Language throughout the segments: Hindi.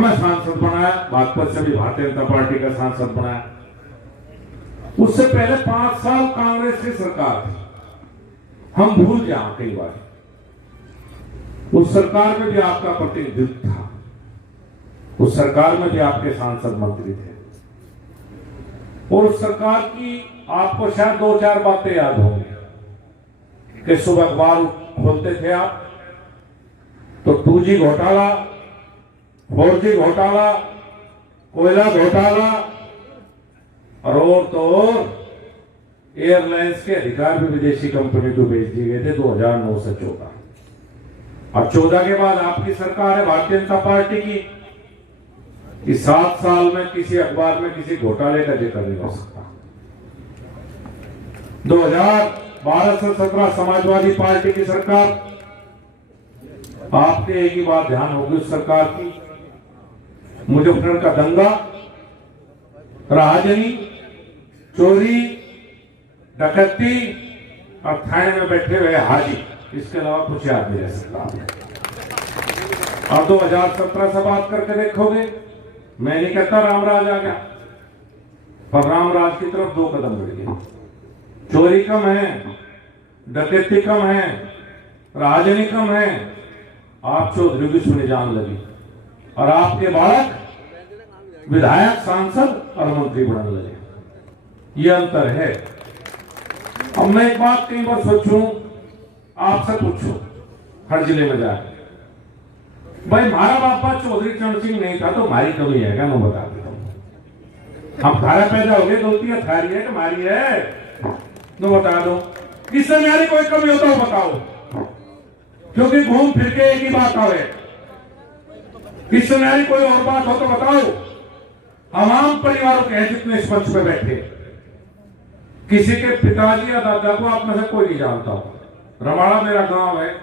मैं सांसद बनाया, बागपत से भी भारतीय जनता पार्टी का सांसद बनाया। उससे पहले 5 साल कांग्रेस की सरकार थी, हम भूल जाए कई बार। उस सरकार में भी आपका प्रतिनिधित्व था, उस सरकार में भी आपके सांसद मंत्री थे, और उस सरकार की आपको शायद 2-4 बातें याद होंगी कि सुबह अखबार खोलते थे आप तो 2G घोटाला, 4G घोटाला, कोयला घोटाला और तो और एयरलाइंस के अधिकार भी विदेशी कंपनी को भेज दिए गए थे 2009 से 14। और 14 के बाद आपकी सरकार है भारतीय जनता पार्टी की, कि 7 साल में किसी अखबार में किसी घोटाले का जिक्र नहीं हो सकता। 2012 से 17 समाजवादी पार्टी की सरकार, आपके एक ही बात ध्यान होगी उस सरकार की, मुजफ्फरनगर का दंगा, राजनी, चोरी, डकैती और थाने में बैठे हुए हाजी, इसके अलावा कुछ याद नहीं रह सकता। और 2017 से बात करके देखोगे, मैं नहीं कहता रामराज आ गया, पर रामराज की तरफ 2 कदम बढ़ गए। चोरी कम है, डकैती कम है, राजनी कम है, आप चौधरी की सुनी जान लगी, और आपके बालक विधायक, सांसद और मंत्री बनने लगे। ये अंतर है। अब मैं एक बात कई बार सोचूं, आपसे पूछूं हर जिले में जाए, भाई हमारा बापा चौधरी चरण सिंह नहीं था तो हमारी कमी है क्या? मैं बता देता हूं। हम थारा पैदा हो गए, गलती थारी है कि हमारी है? तो बता दो, इससे मेरी कोई कमी हो तो बताओ, क्योंकि घूम फिर के एक ही बात आवे। इससे मेरी कोई और बात हो तो बताओ। तमाम परिवारों के हैं जितने इस मंच पे बैठे, किसी के पिताजी या दादा को आप में से कोई नहीं जानता हो। रमाड़ा मेरा गांव है,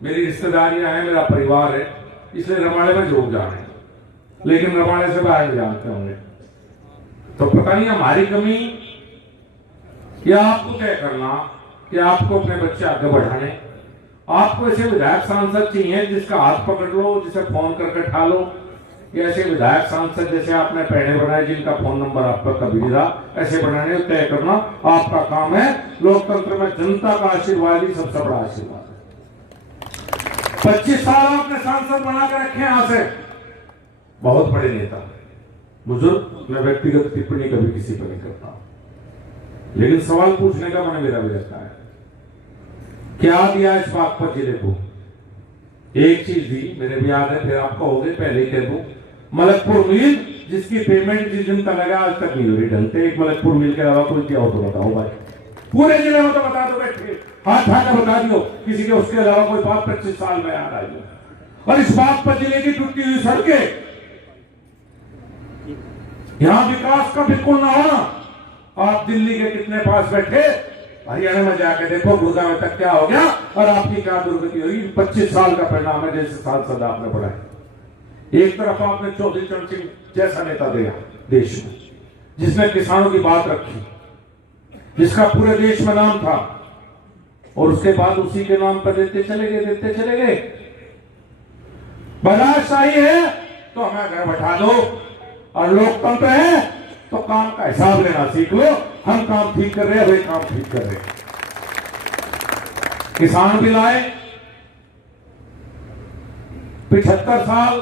मेरी रिश्तेदारियां हैं, मेरा परिवार है, इसलिए रमाड़े में लोग जाने, लेकिन रमाड़े से बाहर जानते होंगे। तो पता नहीं हमारी कमी, या आपको तय करना कि आपको अपने बच्चे आगे बढ़ाने। आपको ऐसे विधायक सांसद चाहिए जिसका हाथ पकड़ लो, जिसे फोन करके उठा लो, या ऐसे विधायक सांसद जैसे आपने पहले बनाए जिनका फोन नंबर आप पर कभी नहीं रहा, ऐसे बनाने तय करना आपका काम है। लोकतंत्र में जनता का आशीर्वाद ही सबसे बड़ा आशीर्वाद है। 25 साल आपने सांसद बना के रखे यहां से, बहुत बड़े नेता, बुजुर्ग। मैं व्यक्तिगत टिप्पणी कभी किसी पर नहीं करता, लेकिन सवाल पूछने का मन मेरा भी रहता है, क्या दिया इस बागपत जिले को? एक चीज दी, मेरे भी याद है, फिर आप कहोगे पहले ही कह दूं, मलकपुर मिल, जिसकी पेमेंट जिस दिन तक लगा आज तक नहीं हुई ढंग से। एक मलकपुर मिल के अलावा कोई क्या हो तो बताओ भाई, पूरे जिले में तो बता दो, बैठे हाथ उठा बता दो किसी के, उसके अलावा कोई बात 25 साल में याद आई। और इस बागपत जिले की टूटी हुई सड़कें, यहां विकास का बिल्कुल ना होना। आप दिल्ली के कितने पास बैठे, हरियाणा में जाके देखो गुड़गांव तक क्या हो गया और आपकी क्या दुर्गति हुई। 25 साल का परिणाम है जैसे सांसद आपने बढ़ाए। एक तरफ आपने चौधरी चरण सिंह जैसा नेता दिया देश में, जिसने किसानों की बात रखी, जिसका पूरे देश में नाम था, और उसके बाद उसी के नाम पर देते चले गए। बदमाशाही है तो हमें घर बैठा दो, और लोकतंत्र है तो काम का हिसाब लेना सीख लो। हम काम ठीक कर रहे हैं, वे काम ठीक कर रहे हैं। किसान भी लाए, 75 साल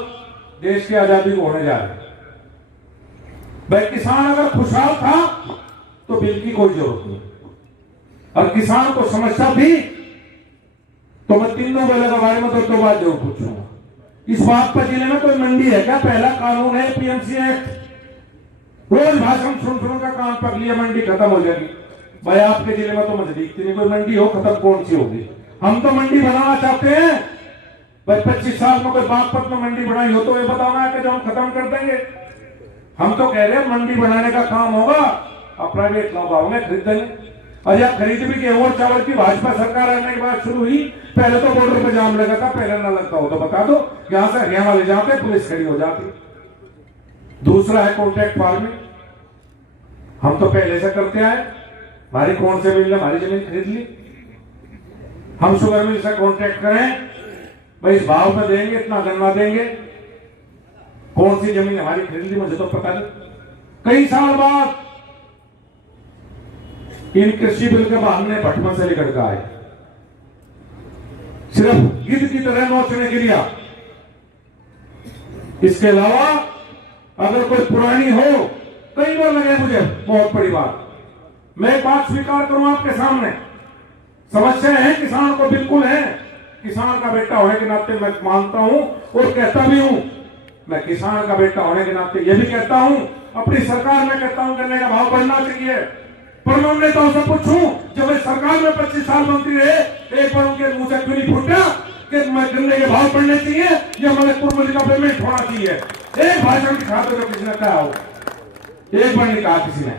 देश की आजादी को होने जा रहे। भाई किसान अगर खुशहाल था तो बिल की कोई जरूरत नहीं, और किसान को समस्या थी तो मैं 3 बेले के बारे में तो बात जरूर पूछूंगा। इस बात पर जिले में कोई मंडी है क्या? पहला कानून है पीएमसी एक्ट, रोज भाषण सुन का काम पक लिया, मंडी खत्म हो जाएगी। भाई आपके जिले में तो मुझे दिखती नहीं कोई मंडी हो, खत्म कौन सी होगी? हम तो मंडी बनाना चाहते हैं। भाई 25 साल में कोई बागपत में मंडी बनाई हो तो ये बताना है कि जो हम खत्म कर देंगे। हम तो कह रहे हैं मंडी बनाने का काम होगा, और प्राइवेट लोग आओगे खरीदेंगे। और या खरीद भी गेहूं चावल की भाजपा सरकार आने के बाद शुरू हुई, पहले तो बॉर्डर पे जाम लगा था, पहले ना लगता हो तो बता दो, यहां से हरियाणा ले जाते पुलिस खड़ी हो जाती। दूसरा है कॉन्ट्रैक्ट फार्मिंग, हम तो पहले से करते आए। हमारी कौन से मिल ने हमारी जमीन खरीद ली, हम शुगर मिल से कॉन्ट्रैक्ट करें, भाई इस भाव में देंगे, इतना गन्ना देंगे। कौन सी जमीन हमारी खरीदी मुझे तो पता नहीं। कई साल बाद इन कृषि बिल के बहाने भटमा से लेकर के आए, सिर्फ गिद्ध की तरह नोचने के लिए। इसके अलावा अगर कोई पुरानी हो, कई बार लगे मुझे बहुत बड़ी बात, मैं एक बात स्वीकार करूं आपके सामने, समस्या है किसान को बिल्कुल है। किसान का बेटा होने के नाते मैं मानता हूं और कहता भी हूं, मैं किसान का बेटा होने के नाते यह भी कहता हूं, अपनी सरकार में कहता हूं गन्ने का भाव बढ़ना चाहिए। पर मैं नेताओं से पूछूं, जब मैं सरकार में 25 साल मंत्री रहे, एक बार उनके मुंह से क्यों नहीं फूटा कि गन्ने के भाव बढ़ने चाहिए या मलकपुर मंडी का पेमेंट होना चाहिए? एक भाषण की खातिर जो किसी ने कहा हो, एक बार नहीं कहा किसी ने।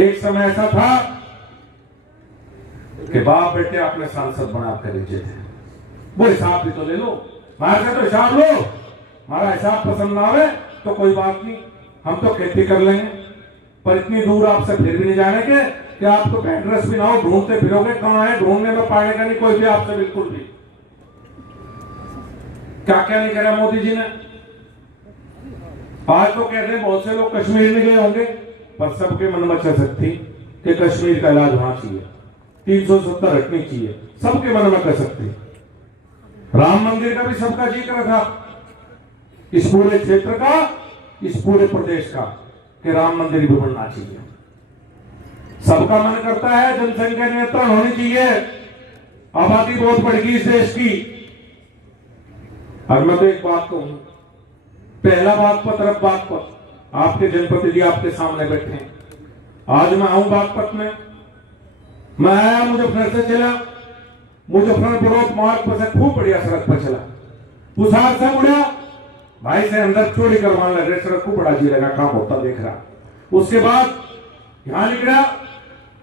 एक समय ऐसा था कि बाप बेटे आपने सांसद बना कर लीजिए थे, वो हिसाब भी तो ले लो, हमारे से तो हिसाब लो। हमारा हिसाब पसंद ना आवे तो कोई बात नहीं, हम तो खेती कर लेंगे, पर इतनी दूर आपसे फिर भी नहीं जाने के कि आपको एड्रेस भी ना हो, ढूंढते फिरोगे कहां है, ढूंढने में पाएगा नहीं कोई भी आपसे, बिल्कुल भी। क्या क्या नहीं करा मोदी जी ने। आज तो कहते हैं बहुत से लोग कश्मीर में गए होंगे, पर सबके मन में चर्चा थी कि कश्मीर का इलाज होना चाहिए, 370 हटनी चाहिए, सबके मन में कर सकती। राम मंदिर का भी सबका जिक्र था, इस पूरे क्षेत्र का, इस पूरे प्रदेश का, कि राम मंदिर भी बनना चाहिए। सबका मन करता है जनसंख्या नियंत्रण होनी चाहिए, आबादी बहुत बढ़ेगी इस देश की। और मैं तो एक बात कहूं, पहला बागपत अब बागपत, आपके जनपति जी आपके सामने बैठे हैं। आज मैं आऊं बागपत में, मैं आया मुजफ्फर से चला, मुजफ्फरपुर मार्ग पर से खूब बढ़िया सड़क पर चला, पुसार से मुड़ा, भाई से अंदर चोरी करवाने लगे, सड़क को बड़ा जी लगा काम होता देख रहा। उसके बाद यहां निकला,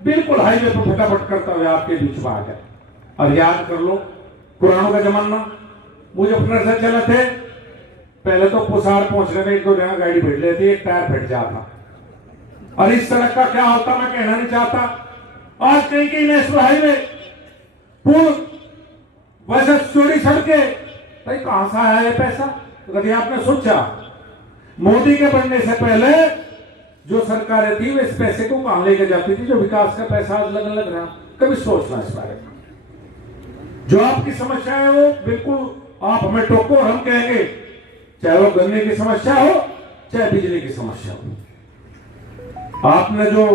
बिल्कुल हाईवे पर फटाफट करता हुआ आपके बीच में आ गया। और याद कर लो पुरानों का जमाना, मुजफ्फर से चले थे, पहले तो पुसार पहुंचने में 1-2 जगह गाड़ी भिड़ लेती, एक टायर फट जाता। और इस सड़क का क्या होता मैं कहना नहीं चाहता। आज कहीं कहीं नेशनल हाईवे पुल वैसे चोरी सड़के, भाई कहां से आया ये पैसा? तो कभी आपने सोचा मोदी के बनने से पहले जो सरकारें थी वे इस पैसे को कहां लेके जाती थी, जो विकास का पैसा आज लगने लग रहा? कभी सोचना इस बारे में। जो आपकी समस्या है वो बिल्कुल आप हमें टोको और हम कहेंगे, चाहे वो गन्ने की समस्या हो चाहे बिजली की समस्या हो। आपने जो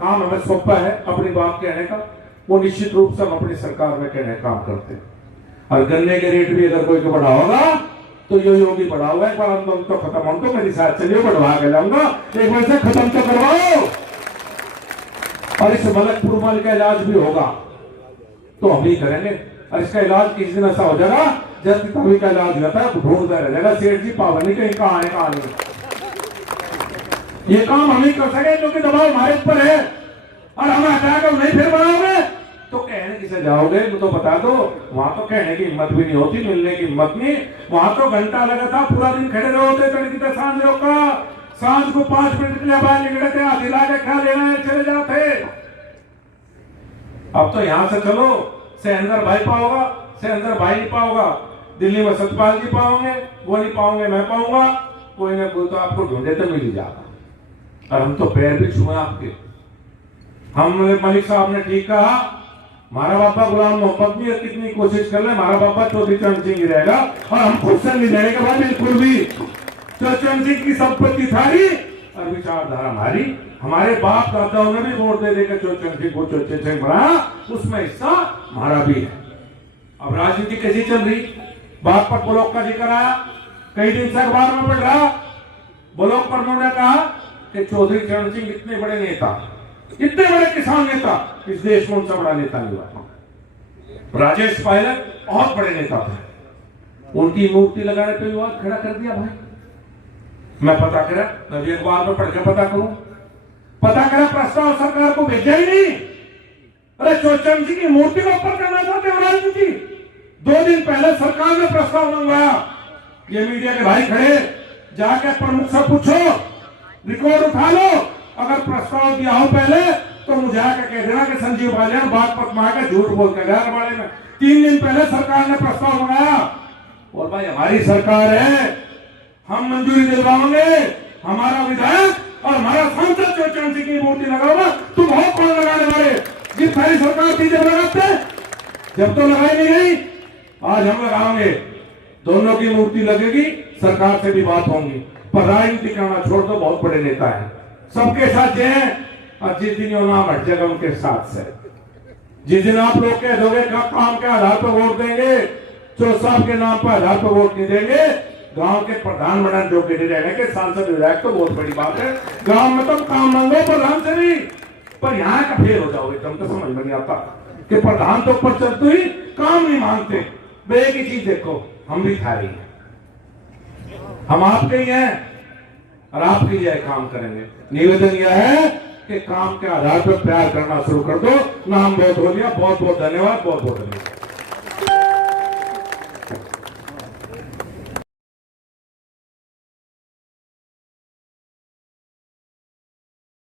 काम हमें सौंपा है अपनी बात कहने का, वो निश्चित रूप से हम अपनी सरकार में कहने काम करते हैं। और गन्ने के रेट भी अगर कोई को बढ़ा होगा तो यो योगी बढ़ा हुआ है, एक बार आंदोलन तो खत्म हो तो मेरी साथ चलिए बढ़वा के लाऊंगा, एक बार से खत्म तो करवाओ। और इस मलकपुर मल का इलाज भी होगा तो हम ही करेंगे। और इसका इलाज किस दिन ऐसा हो जाएगा जब तभी का इलाज रहता है, ढूंढता रह जाएगा सेठ जी पावर नहीं कहीं कहां है कहां नहीं। ये काम हम ही कर सके क्योंकि दबाव हमारे ऊपर है। और हम हटाकर नहीं फिर बनाओगे तो कहने किसे जाओगे? वो तो बता दो, वहां तो कहने की हिम्मत भी नहीं होती, मिलने की हिम्मत नहीं। वहां तो घंटा लगा था, पूरा दिन खड़े रहे होते, तड़की तक सांझ का, सांझ को 5 मिनट के लिए बाहर निकले थे, हाथी लाके खा लेना है चले जाते। अब तो यहां से चलो सेहंदर भाई पाओगा, सेहंदर भाई नहीं पाओगा, दिल्ली में सतपाल जी पाओगे, वो नहीं पाओगे मैं पाऊंगा, कोई ना कोई तो आपको ढूंढे तो मिल ही जाता। और हम तो पैर भी छुए आपके। हमने मलिक साहब ने ठीक कहा, हमारा बाबा गुलाम मोहम्मद भी कितनी कोशिश कर ले, हमारा बाबा चौधरी चरण सिंह ही रहेगा और हम खुद से नहीं देने के बाद बिल्कुल भी। चरण सिंह की संपत्ति थारी और विचारधारा हमारी, हमारे बाप दादाओं ने भी वोट दे देकर चरण सिंह को चौचे सिंह बनाया, उसमें हिस्सा हमारा भी है। अब राजनीति कैसी चल रही? बाप पर ब्लॉक का जिक्र आया, कई दिन से अखबार में पढ़ रहा, ब्लॉक पर उन्होंने कहा कि चौधरी चरण सिंह इतने बड़े नेता, इतने बड़े किसान नेता, इस देश में उनसे बड़ा नेता नहीं हुआ। राजेश पायलट बहुत बड़े नेता थे, उनकी मूर्ति लगाने पे विवाद खड़ा कर दिया। भाई मैं पता करा, मैं भी अखबार में पढ़कर पता करूं, पता करा प्रस्ताव सरकार को भेजा ही नहीं। अरे चरण सिंह की मूर्ति को ऊपर करना चाहते हो राजनीति? 2 दिन पहले सरकार ने प्रस्ताव मंगवाया, ये मीडिया के भाई खड़े, जाके प्रमुख से पूछो, रिकॉर्ड उठा लो, अगर प्रस्ताव दिया हो पहले तो मुझे आकर कह देना कि संजीव बालियान बागपत में आकर झूठ बोलते घर वाले में 3 दिन पहले सरकार ने प्रस्ताव मंगाया। और भाई हमारी सरकार है, हम मंजूरी दिलवाओगे। हमारा विधायक और हमारा सांसद जो चरण सिंह की मूर्ति लगाओगा, तुम हो कौन लगाने वाले? जिस सारी सरकार थी जब लगाते, जब तो लगाई नहीं गई, आज हम लगाओगे। दोनों की मूर्ति लगेगी, सरकार से भी बात होंगी। पर राजनीति करना छोड़ दो, बहुत बड़े नेता हैं, सबके साथ हैं। और जिस दिन वो नाम हट जाएगा उनके साथ से, जिस दिन आप लोग कह दोगे काम के आधार पर वोट देंगे, चो साहब के नाम पर आधार पर वोट नहीं देंगे, गांव के प्रधान बनने जो रहने के सांसद विधायक तो बहुत बड़ी बात है। गांव में तो काम मांगो प्रधान से भी, पर यहाँ का फेल हो जाओगे। तुम तो समझ में नहीं आता कि प्रधान तो ऊपर चलते ही काम नहीं मांगते। एक ही चीज देखो, हम भी खा रही हैं, हम आपके ही हैं और आपके लिए काम करेंगे। निवेदन यह है कि काम के आधार पर प्यार करना शुरू कर दो। नाम बहुत हो गया, बहुत बहुत धन्यवाद, बहुत बहुत धन्यवाद।